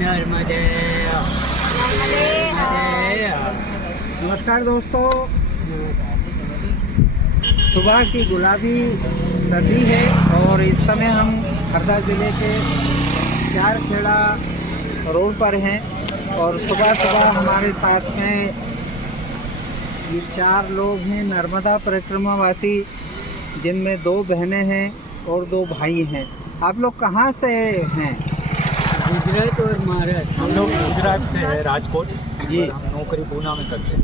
नर्मदे। नमस्कार दोस्तों, सुबह की गुलाबी सर्दी है और इस समय हम हरदा ज़िले के चारखेड़ा रोड पर हैं और सुबह सुबह हमारे साथ में ये 4 लोग हैं नर्मदा परिक्रमावासी, जिनमें 2 बहनें हैं और 2 भाई हैं। आप लोग कहाँ से हैं? गुजरात और महाराष्ट्र। हम लोग गुजरात से है, राजकोट जी। हम नौकरी पूना में करते हैं।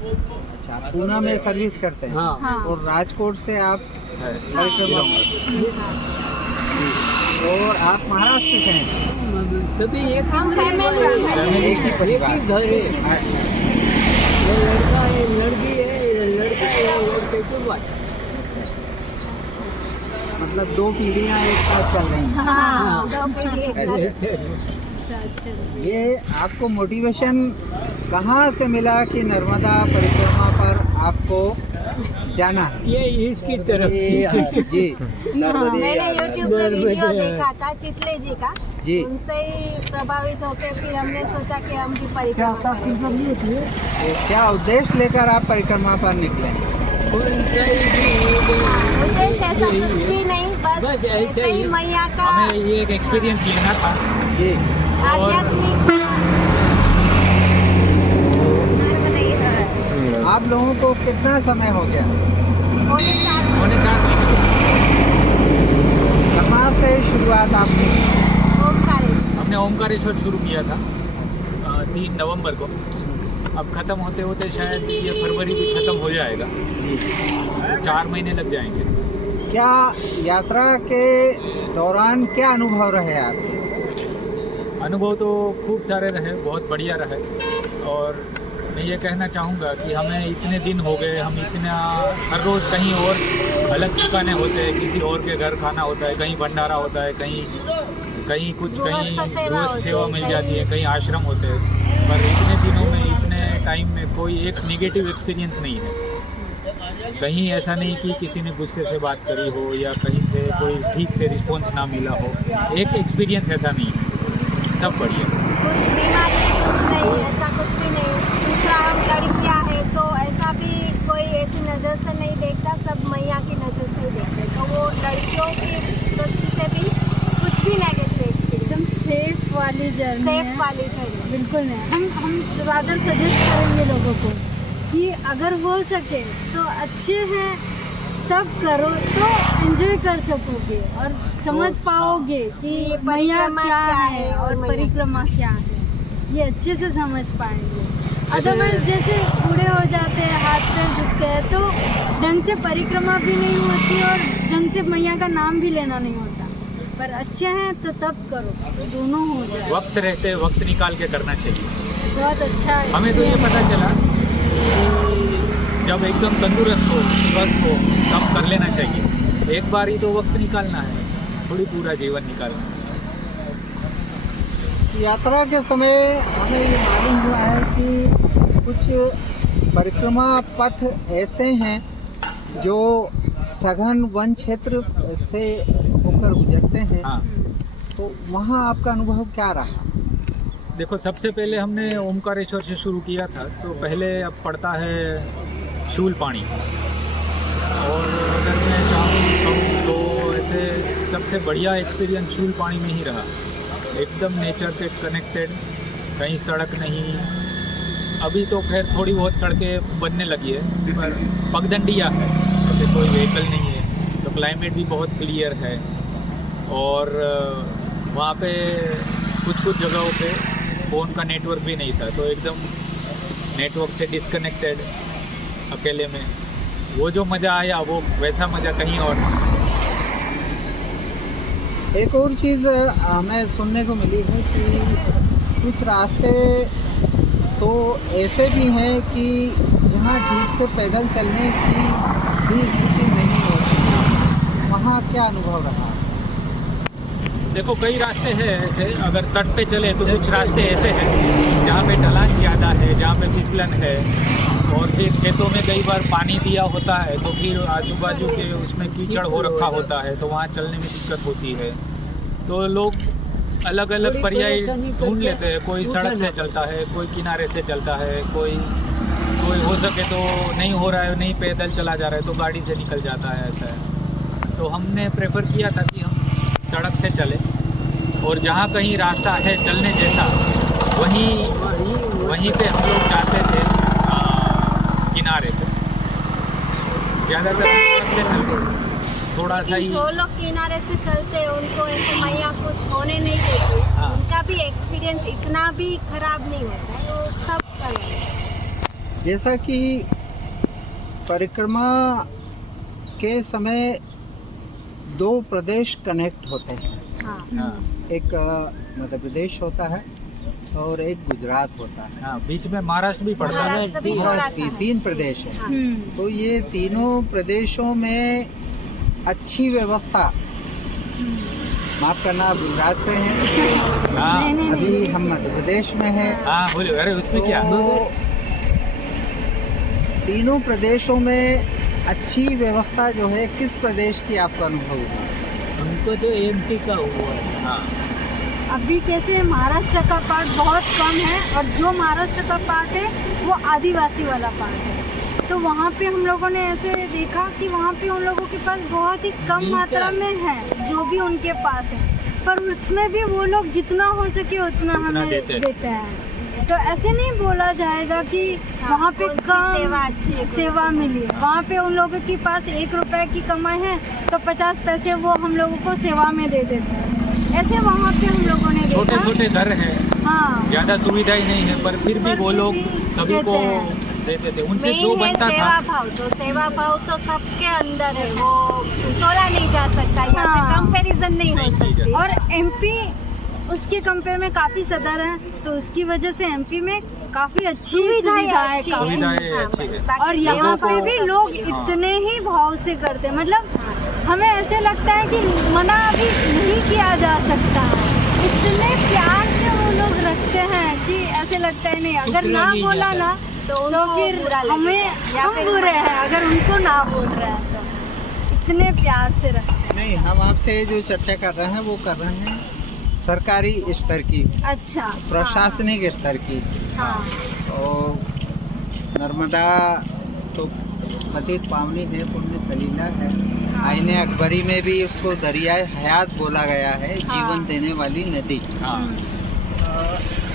अच्छा, पूना में सर्विस करते हैं। हाँ। और राजकोट से आप है। परिक्रमा और आप महाराष्ट्र से हैं? सभी एक हम ही फैमिली एक ही परिवार। एक ही घर है। ये लड़का है, लड़की है, ये लड़का है, ये लड़के की बात। मतलब 2 पीढ़ियाँ एक साथ चल रही हैं। हाँ, 2 पीढ़ी एक साथ। ये आपको मोटिवेशन कहाँ से मिला कि नर्मदा परिक्रमा पर आपको जाना है? ये इसकी तरफ से। जी, मैंने YouTube पे वीडियो देखा था चितले जी का, जी। उनसे ही प्रभावित होकर फिर हमने सोचा कि हम भी परिक्रमा करें। तो क्या उद्देश्य लेकर आप परिक्रमा पर निकले? उद्देश्य ऐसा कुछ भी नहीं, बस ऐसे ही मैया का हमें ये एक एक्सपीरियंस लेना था। जी। आध्यात्मिक। आप लोगों को कितना समय हो गया? पौने 4 पौने 4 महीने कहाँ से शुरुआत आपकी? ओमकारेश्वर। हमने ओमकारेश्वर शुरू किया था 3 नवंबर को। अब ख़त्म होते होते शायद ये फरवरी भी ख़त्म हो जाएगा, 4 महीने लग जाएंगे। क्या यात्रा के दौरान क्या अनुभव रहे आपके? अनुभव तो खूब सारे रहे, बहुत बढ़िया रहे। और मैं ये कहना चाहूँगा कि हमें इतने दिन हो गए, हम इतना हर रोज़ कहीं और अलग ठिकाने होते हैं, किसी और के घर खाना होता है, कहीं भंडारा होता है, कहीं कुछ, कहीं गृहस्थ सेवा मिल जाती है, कहीं आश्रम होते हैं। पर इतने दिनों में, इतने टाइम में कोई एक नेगेटिव एक्सपीरियंस नहीं है। कहीं ऐसा नहीं कि किसी ने गुस्से से बात करी हो या कहीं से कोई ठीक से रिस्पॉन्स ना मिला हो। एक एक्सपीरियंस ऐसा नहीं है, सब बढ़िया। कुछ बीमारी कुछ नहीं, ऐसा कुछ भी नहीं। दूसरा हम लड़कियां हैं तो ऐसा भी कोई ऐसी नज़र से नहीं देखता, सब मैया की नज़र से ही देखते, तो वो लड़कियों की दृष्टि से भी कुछ भी नेगेटिव एकदम सेफ वाली जर्नी सेफ वाली जर्नी। बिल्कुल नहीं। हम रादर सजेस्ट करेंगे लोगों को कि अगर हो सके तो अच्छे हैं तब करो, तो एंजॉय कर सकोगे और समझ पाओगे कि मैया क्या है और परिक्रमा क्या है, ये अच्छे से समझ पाएंगे। अदरवाइज जैसे बूढ़े हो जाते हैं, हाथ पैर दुखते हैं, तो ढंग से परिक्रमा भी नहीं होती और ढंग से मैया का नाम भी लेना नहीं होता। पर अच्छे हैं तो तब करो, तो दोनों हो जाए। वक्त रहते वक्त निकाल के करना चाहिए। बहुत अच्छा है। हमें तो ये पता चला कि जब एकदम तंदुरुस्त हो, स्वस्थ हो, तब कर लेना चाहिए। एक बार ही तो वक्त निकालना है, थोड़ी पूरा जीवन निकालना है। यात्रा के समय हमें ये मालूम हुआ है कि कुछ परिक्रमा पथ ऐसे हैं जो सघन वन क्षेत्र से होकर गुजरते हैं। हाँ, तो वहाँ आपका अनुभव क्या रहा? देखो, सबसे पहले हमने ओमकारेश्वर से शुरू किया था। तो पहले अब पड़ता है शूलपाणी, और अगर मैं कहूँ तो ऐसे सबसे बढ़िया एक्सपीरियंस शूलपाणी में ही रहा। एकदम नेचर से कनेक्टेड, कहीं सड़क नहीं। अभी तो खैर थोड़ी बहुत सड़कें बनने लगी है, पर पगडंडियाँ है, जैसे कोई व्हीकल नहीं है। तो क्लाइमेट भी बहुत क्लियर है, और वहाँ पे कुछ जगहों पे फ़ोन का नेटवर्क भी नहीं था, तो एकदम नेटवर्क से डिस्कनेक्टेड, अकेले में। वो जो मज़ा आया, वो वैसा मज़ा कहीं और नहीं। एक और चीज़ हमें सुनने को मिली है कि कुछ रास्ते तो ऐसे भी हैं कि जहाँ ठीक से पैदल चलने की भी स्थिति नहीं होती। वहाँ क्या अनुभव रहा? देखो, कई रास्ते हैं ऐसे। अगर तट पे चले तो कुछ रास्ते ऐसे हैं जहाँ पे ढलान ज़्यादा है, जहाँ पे फिसलन है, और फिर खेतों में कई बार पानी दिया होता है तो फिर आजू बाजू के उसमें कीचड़ हो रखा होता है, तो वहाँ चलने में दिक्कत होती है। तो लोग अलग अलग बड़ी पर्याय परेशानी ढूंढ करके लेते हैं। कोई पूछा सड़क से ना। चलता है, कोई किनारे से चलता है, कोई हो सके तो नहीं हो रहा है, नहीं पैदल चला जा रहा है तो गाड़ी से निकल जाता है, ऐसा है। तो हमने प्रेफर किया था कि हम सड़क से चले, और जहाँ कहीं रास्ता है चलने जैसा वहीं पे हम लोग जाते थे किनारे पे। ज़्यादातर सड़क से चलते, थोड़ा सा ही। लेकिन जो लोग किनारे से चलते हैं उनको ऐसे मैया कुछ होने नहीं देती। हाँ। उनका भी एक्सपीरियंस इतना भी खराब नहीं होता है, वो सब कर रहे हैं। जैसा कि परिक्रमा के समय 2 प्रदेश कनेक्ट होते हैं, हाँ। हाँ एक मध्य प्रदेश होता है और एक गुजरात होता है। हाँ, बीच में महाराष्ट्र भी पड़ता है। महाराष्ट्र भी थोड़ा महाराष्ट्र सा है। 3 प्रदेश है। हाँ। तो ये तीनों प्रदेशों में अच्छी व्यवस्था, माफ करना आप गुजरात से हैं, हाँ अभी हम मध्य प्रदेश में हैं। हाँ बोलिए, अरे उसमें क्या। तो तीनों प्रदेशों में अच्छी व्यवस्था जो है, किस प्रदेश की आपका अनुभव है? हमको तो एमपी का हुआ है। हाँ अभी कैसे महाराष्ट्र का पार्ट बहुत कम है, और जो महाराष्ट्र का पार्ट है वो आदिवासी वाला पार्ट है। तो वहाँ पे हम लोगों ने ऐसे देखा कि वहाँ पे उन लोगों के पास बहुत ही कम मिलता मात्रा है। में है जो भी उनके पास है, पर उसमें भी वो लोग जितना हो सके उतना हमें देते हैं। तो ऐसे नहीं बोला जाएगा कि हाँ, वहाँ पे कौन सी कम सेवा अच्छी है, कौन सेवा सी मिली है। वहाँ पे उन लोगों के पास 1 रुपए की कमाई है तो 50 पैसे वो हम लोगों को सेवा में दे देते हैं। ऐसे वहाँ पे हम लोगों ने छोटे देखा। छोटे घर हैं, हाँ, ज़्यादा सुविधाएं नहीं है, पर फिर भी पर वो फिर लोग भी सभी को देते हैं। देते थे। उनसे जो मेन है बनता सेवा था। भाव। तो सेवा भाव तो सबके अंदर है, वो तोला नहीं जा सकता, यहाँ पे हाँ। कंपैरिजन नहीं हो नहीं की सकती। जा- और एमपी उसके कंपेयर में काफ़ी सदर है, तो उसकी वजह से एमपी में काफ़ी अच्छी सुविधाएं अच्छी है। सुविधाएं हाँ, अच्छी है। बस बाकी और यहाँ सेवा पे भाव भी सब लोग चीज़। इतने ही भाव से करते हैं, मतलब हमें ऐसे लगता है कि मना भी नहीं किया जा सकता है। इतने प्यार से वो लोग रखते हैं कि ऐसे लगता है नहीं, अगर टुकड़ा ना नहीं बोला जाता। ना तो तो उनको फिर बुरा लगेगा। हमें या हम फिर बुरे मना हैं अगर उनको ना बोल रहे हैं तो। इतने प्यार से रखते हैं। नहीं, हम आपसे जो चर्चा कर रहे हैं वो कर रहे हैं सरकारी स्तर की, अच्छा, प्रशासनिक स्तर की। हाँ, और नर्मदा तो पतित पावनी है, पुण्य सलीला है। आईने अकबरी में भी उसको दरियाए हयात बोला गया है, जीवन देने वाली नदी। हाँ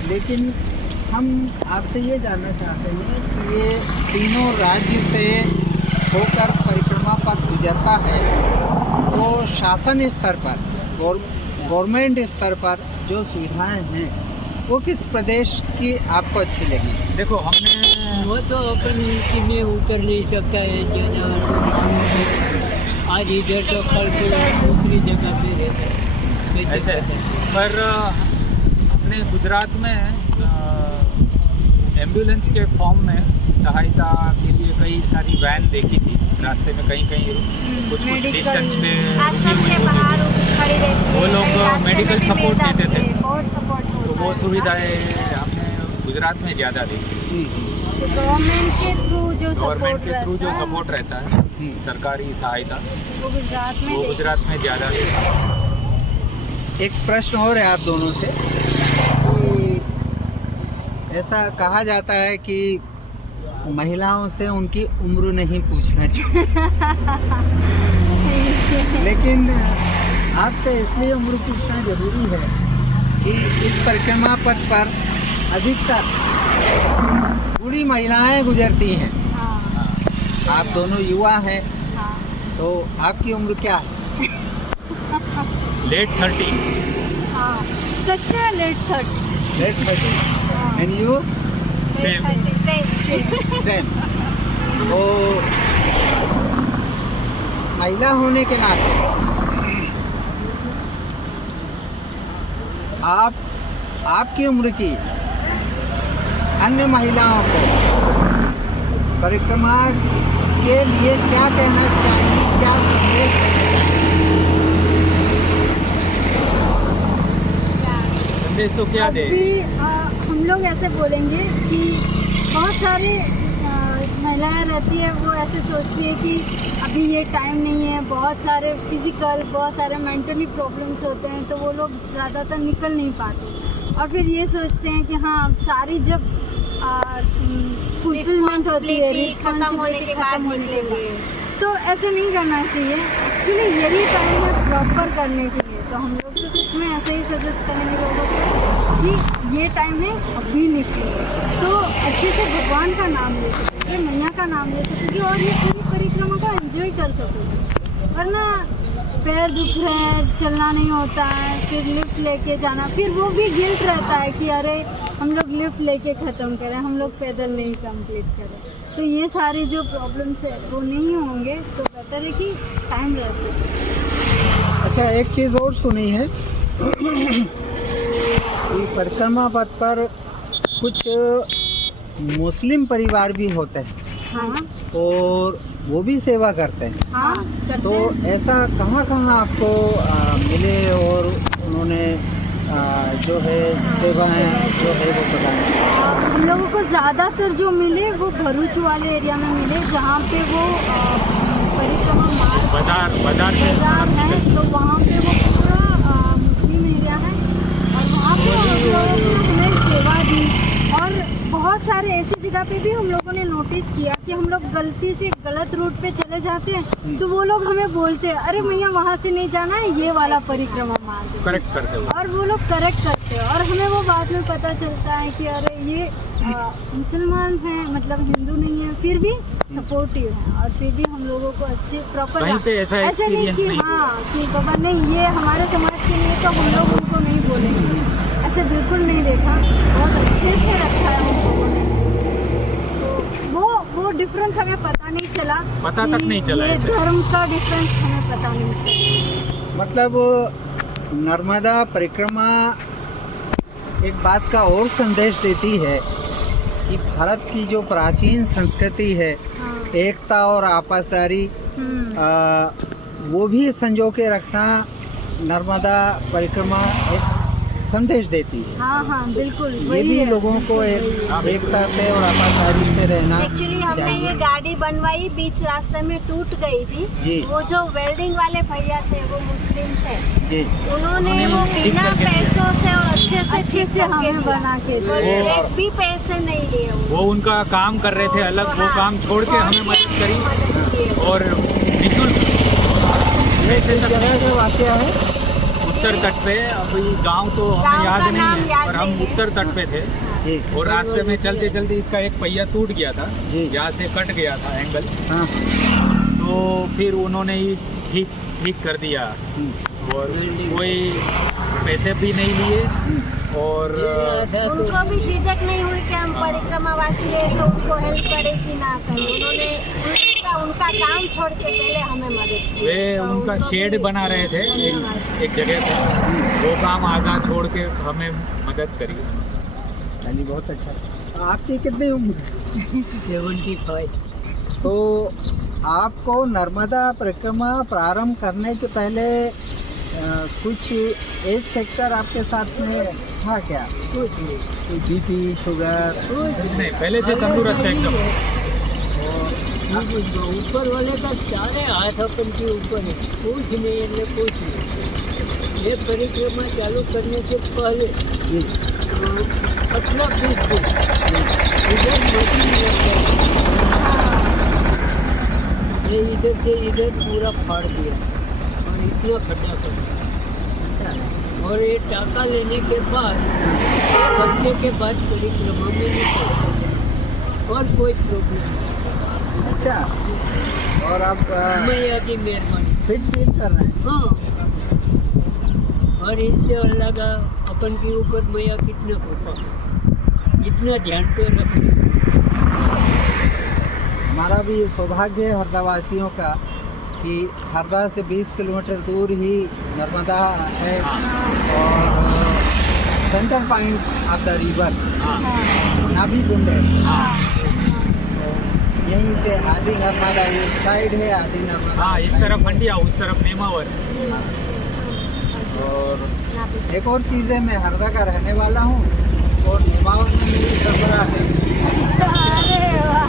लेकिन हम आपसे ये जानना चाहते हैं कि ये तीनों राज्य से होकर परिक्रमा पथ गुजरता है, तो शासन स्तर पर, गवर्नमेंट स्तर पर जो सुविधाएं हैं वो किस प्रदेश की आपको अच्छी लगी? देखो, हमने वो तो अपन इसी में उतर नहीं सकता है आज इधर तो कल को दूसरी जगह पे रहता है। ऐसे, पर हमने गुजरात में एम्बुलेंस के फॉर्म में सहायता के लिए कई सारी वैन देखी थी रास्ते में, कहीं कहीं कुछ Medical- डिस्टेंस पे आश्रम रुकी के हुई बाहर होती थी। खड़ी रहती है। वो लोग कहीं रास्ते मेडिकल में भी सपोर्ट मिल जाती देते थे। है, बहुत सपोर्ट तो होता वो है। सुविधाएं हमने गुजरात में ज़्यादा देखी। तो गवर्नमेंट के थ्रू जो गवर्नमेंट सपोर्ट के थ्रू जो रहता है सपोर्ट रहता है, सरकारी सहायता, वो गुजरात में वो गुजरात में ज़्यादा देखी। एक प्रश्न और है आप दोनों से कि ऐसा कहा जाता है कि महिलाओं से उनकी उम्र नहीं पूछना चाहिए, लेकिन आपसे इसलिए उम्र पूछना जरूरी है कि इस परिक्रमा पथ पर अधिकतर बूढ़ी महिलाएं गुजरती हैं। हाँ, आप दोनों युवा हैं, हाँ, तो आपकी उम्र क्या है? लेट 30। हाँ, सच है, late 30। Late 30 and you? Same. Same. तो महिला होने के नाते आपकी उम्र की अन्य महिलाओं को परिक्रमा के लिए क्या कहना चाहिए, क्या संदेश देना चाहिए? संदेश तो क्या दे? अभी हम लोग ऐसे बोलेंगे कि बहुत सारी महिलाएं रहती है, वो ऐसे सोचती है कि अभी ये टाइम नहीं है, बहुत सारे फिजिकल, बहुत सारे मेंटली प्रॉब्लम्स होते हैं, तो वो लोग ज़्यादातर निकल नहीं पाते और फिर ये सोचते हैं कि हाँ अब सारी जब फुलफिलमेंट होती है, खत्म होने के बाद निकलेंगे। तो ऐसे नहीं करना चाहिए। एक्चुअली यही टाइम है प्रॉपर करने के लिए, तो हम लोग तो सच में ऐसे ही सजेस्ट करेंगे लोगों को कि ये टाइम है अभी निकले, तो अच्छे से भगवान का नाम ले सकोगे, मैया का नाम ले सकोगे और ये पूरी परिक्रमा को एंजॉय कर सकोगे। वरना पैर दुख रहे हैं, चलना नहीं होता है, फिर लिफ्ट लेके जाना, फिर वो भी गिल्ट रहता है कि अरे हम लोग लिफ्ट लेके ख़त्म करें, हम लोग पैदल नहीं कंप्लीट करें। तो ये सारी जो प्रॉब्लम्स है वो नहीं होंगे, तो बेटर है कि टाइम रहते है। अच्छा, एक चीज़ और सुनी है कि परिक्रमा पथ पर कुछ मुस्लिम परिवार भी होते हैं हाँ और वो भी सेवा करते हैं। हाँ करते तो हैं। ऐसा कहाँ कहाँ आपको मिले और उन्होंने जो है सेवाएं जो है वो बताएं? हम लोगों को ज़्यादातर जो मिले वो भरूच वाले एरिया में मिले, जहाँ पे वो परिक्रमा मार्ग बाजार से बाजार है, तो वहाँ पे वो पूरा मुस्लिम एरिया है और वहाँ पे हम लोगों ने हमें सेवा दी। और बहुत सारे ऐसी जगह पे भी हम लोगों ने नोटिस किया कि हम लोग गलती से गलत रूट पे चले जाते हैं, तो वो लोग हमें बोलते हैं अरे भैया वहाँ से नहीं जाना है, ये वाला परिक्रमा मार्ग है। करेक्ट करते हो। और वो लोग करेक्ट करते हैं और हमें वो बाद में पता चलता है कि अरे ये मुसलमान है, मतलब हिंदू नहीं है, फिर भी सपोर्टिव है और फिर भी हम लोगों को अच्छे प्रॉपर कहीं पे ऐसा ऐसे नहीं एक्सपीरियंस कि नहीं। हाँ कि बाबा नहीं ये हमारे समाज के लिए, तो हम लोग उनको नहीं बोलेंगे, ऐसे बिल्कुल नहीं देखा, बहुत अच्छे से रखा है हम लोगों ने। तो वो डिफरेंस हमें पता नहीं चला, पता कि तक नहीं चला ये ऐसे। धर्म का डिफरेंस हमें पता नहीं चला। मतलब नर्मदा परिक्रमा एक बात का और संदेश देती है कि भारत की जो प्राचीन संस्कृति है, हाँ। एकता और आपसदारी, वो भी संजो के रखना नर्मदा परिक्रमा एक संदेश देती है। हाँ हाँ बिल्कुल, ये वही भी है, लोगों को वही है। एकता से और आपसदारी से रहना एक्चुअली हमने ये चाहिए। गाड़ी बनवाई, बीच रास्ते में टूट गई थी। जी। वो जो वेल्डिंग वाले भैया थे वो मुस्लिम थे, जी। उन्होंने वो बिना पैसों से और अच्छे से हमें बना के दिया। और वो- एक भी पैसे नहीं लिए वो उनका काम कर रहे थे अलग, वो काम छोड़ के हमें मदद करी और निःशुल्क। किस जगह का वाक़या है? उत्तर तट पे, अभी गांव तो हमें गाँव याद का नहीं नाम है, याद पर हम नहीं है। उत्तर तट पे थे जी। और रास्ते में चलते चलते इसका एक पहिया टूट गया था, जी। यहाँ से कट गया था एंगल, हाँ। तो फिर उन्होंने ही ठीक कर दिया और कोई पैसे भी नहीं लिए और उनको भी झिझक नहीं हुई कि हम परिक्रमावासी है तो उनको हेल्प करे कि ना करे। उन्होंने उनका काम छोड़ के पहले हमें मदद की। वे तो उनका उनको शेड भी बना रहे थे एक जगह पे, वो काम आधा छोड़ के हमें मदद करी। चलिए, बहुत अच्छा। आपकी कितनी उम्र? 75। तो आपको नर्मदा परिक्रमा प्रारंभ करने के पहले कुछ एज फैक्टर आपके साथ में था क्या? कुछ नहीं, कोई बीपी, शुगर? कुछ नहीं, पहले से तंदुरुस्त है एकदम। ऊपर वाले का चारे हाथ अपन के ऊपर है, कुछ नहीं है, कुछ नहीं। ये परिक्रमा चालू करने से पहले 18-20 दिन इधर मशीन लगता है, ये इधर से इधर पूरा फाड़ दिया और इतना खड्डा कर दिया। और ये टाका लेने के बाद 1 हफ्ते के बाद परिक्रमा में निकल और कोई प्रॉब्लम नहीं। अच्छा। और आप मैया की मेहरबानी। फिट फील कर रहे हैं? हाँ, और इससे अल्लाह का अपन के ऊपर मैया कितना कृपा, इतना ध्यान तो रख रही है। हमारा भी सौभाग्य है हरदावासियों का कि हरदा से 20 किलोमीटर दूर ही नर्मदा है और centre point of the river नाभि कुंड है। तो यहीं से आदि नर्मदा इस साइड है, आदि नर्मदा हाँ, इस तरफ हंडिया, उस तरफ नेमावर। और एक और चीज़ है, मैं हरदा का रहने वाला हूँ और नेमावर में मेरी सरबराह है। अरे वाह।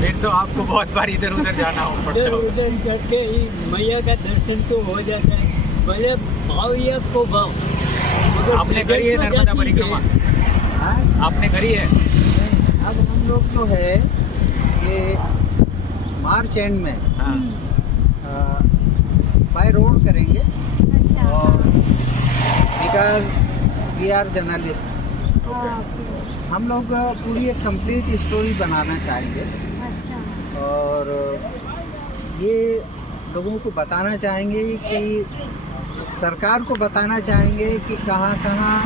फिर तो आपको बहुत बार इधर उधर जाना हो पड़ता इधर है। उधर करके ही मैया का दर्शन तो हो जाता है। बड़े भाव या को भाव मगर आपने करी है जगह तो नर्मदा जाती परिक्रमा? हाँ, आपने करी है? अब हम लोग जो है ये मार्च एंड में हाँ। बाय रोड करेंगे अच्छा और because we are journalist, okay. हम लोग पूरी एक कंप्लीट स्टोरी बनाना चाहेंगे अच्छा और ये लोगों को बताना चाहेंगे कि सरकार को बताना चाहेंगे कि कहाँ कहाँ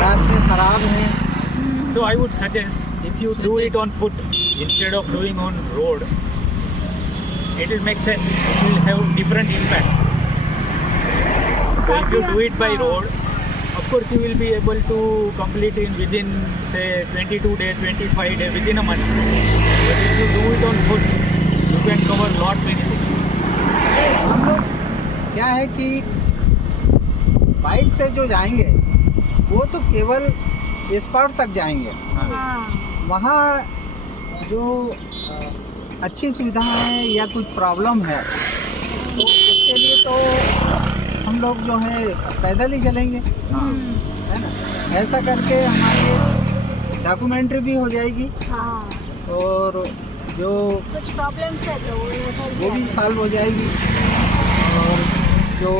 रास्ते खराब हैं। So I would suggest if you do it on foot instead of doing on road, it will make sense. It will have different impact. So if you do it by road, of course you will be able to complete in within say 22 days, 25 days, within a month. But if you do it on foot, you can cover lot many things. हम लोग क्या है कि bike से जो जाएंगे वो तो केवल स्पॉट तक जाएंगे, हाँ वहाँ जो अच्छी सुविधा है या कुछ प्रॉब्लम है तो उसके लिए तो हम लोग जो है पैदल ही चलेंगे, है ना। ऐसा करके हमारी डॉक्यूमेंट्री भी हो जाएगी हाँ और जो कुछ प्रॉब्लम्स है तो वो भी सॉल्व हो जाएगी। और जो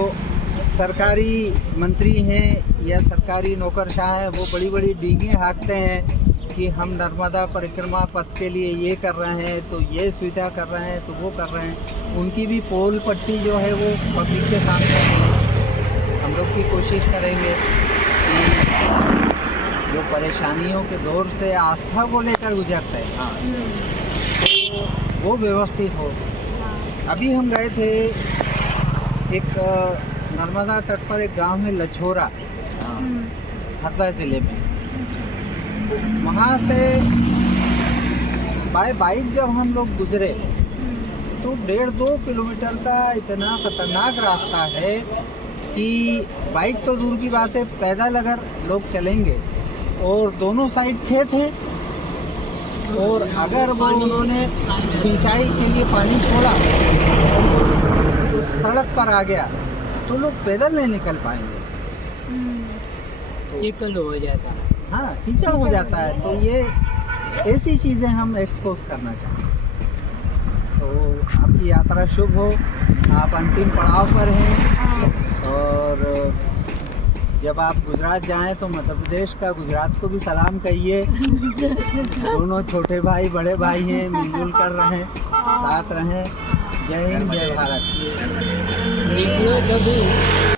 सरकारी मंत्री हैं या सरकारी नौकरशाह हैं वो बड़ी बड़ी डींगें हाँकते हैं कि हम नर्मदा परिक्रमा पथ के लिए ये कर रहे हैं, तो ये सुविधा कर रहे हैं, तो वो कर रहे हैं, उनकी भी पोल पट्टी जो है वो पब्लिक के सामने हम लोग की कोशिश करेंगे कि जो परेशानियों के दौर से आस्था को लेकर गुजरते हैं तो वो व्यवस्थित हो। अभी हम गए थे एक नर्मदा तट पर एक गांव में लछोरा, हरदा ज़िले में। वहाँ से बाय बाइक जब हम लोग गुजरे तो 1.5-2 किलोमीटर का इतना खतरनाक रास्ता है कि बाइक तो दूर की बात है, पैदल अगर लोग चलेंगे और दोनों साइड खेत है और अगर वो उन्होंने सिंचाई के लिए पानी छोड़ा सड़क पर आ गया तो लोग पैदल नहीं निकल पाएंगे, कीचड़ हो जाता है। हाँ कीचड़ हो जाता है। तो ये ऐसी चीज़ें हम एक्सपोज करना चाहते हैं। तो आपकी यात्रा शुभ हो, आप अंतिम पड़ाव पर हैं और जब आप गुजरात जाएं तो मध्य प्रदेश का गुजरात को भी सलाम कहिए। दोनों छोटे भाई बड़े भाई हैं, मिलजुल कर रहें, साथ रहें। जय हिंद, जय भारत। इतना कभी